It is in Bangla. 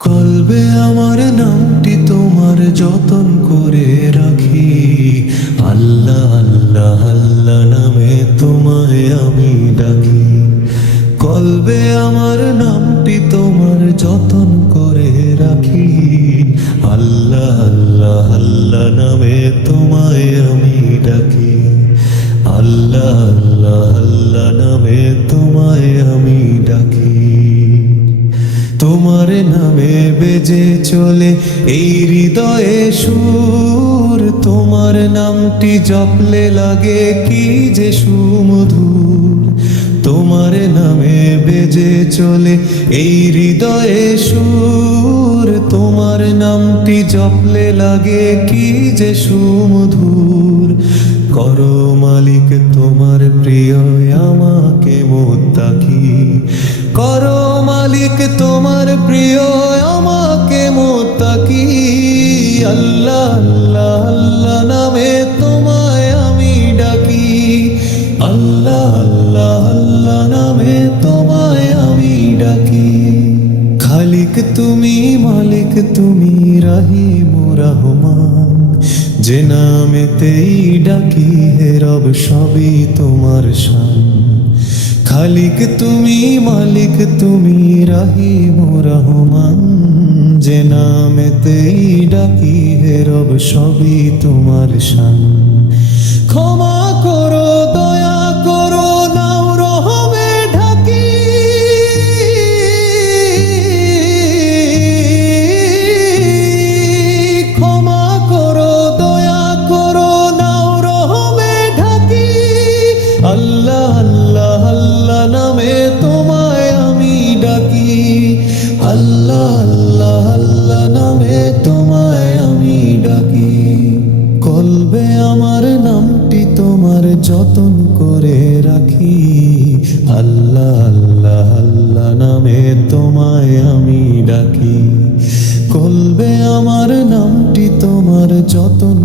কলবে আমার নামটি তোমার যতন করে রাখি। আল্লাহ আল্লাহ আল্লাহ নামে তোমায় আমি ডাকি। কলবে আমার নামটি তোমার যতন করে রাখি। আল্লাহ আল্লাহ আল্লাহ নামে তোমায় আমি ডাকি। আল্লাহ আল্লাহ আল্লাহ নামে তোমায় আমি ডাকি। তোমার নামে বেজে চলে এই হৃদয়ে সুর। তোমার নামটি জপলে লাগে কি যে সুমধুর। তোমার নামে বেজে চলে এই হৃদয়ে সুর। তোমার নামটি জপলে লাগে কি যে সুমধুর। করো মালিক তোমার প্রিয় আমাকে মুত্তাকি। করো মালিক তোমার প্রিয় আমাকে মুত্তাকি। আল্লাহ আল্লাহ আল্লাহ নামে তোমায় আমি ডাকি। আল্লাহ আল্লাহ আল্লাহ নামে তোমায় আমি ডাকি। খালিক তুমি মালিক তুমি রাহিম রহমান। যে নামেতেই ডাকি হে রব সবই তোমার শান। খালিক তুমি মালিক তুমি রাহিম রহমান। যে নামেতেই ডাকি হে রব সবই তোমার শান। ক্ষমা করো দয়া করো নাও রহমে ঢাকি। ক্ষমা করো দয়া করো নাও রহমে ঢাকি। আল্লাহ আল্লাহ আল্লাহ নামে তোমায় আমি ডাকি। আল্লাহ আল্লাহ আল্লাহ নামে তোমায় আমি ডাকি। কলবে আমার নামটি তোমার যতন করে রাখি। আল্লাহ আল্লাহ আল্লাহ নামে তোমায় আমি ডাকি। কলবে আমার নামটি তোমার যতন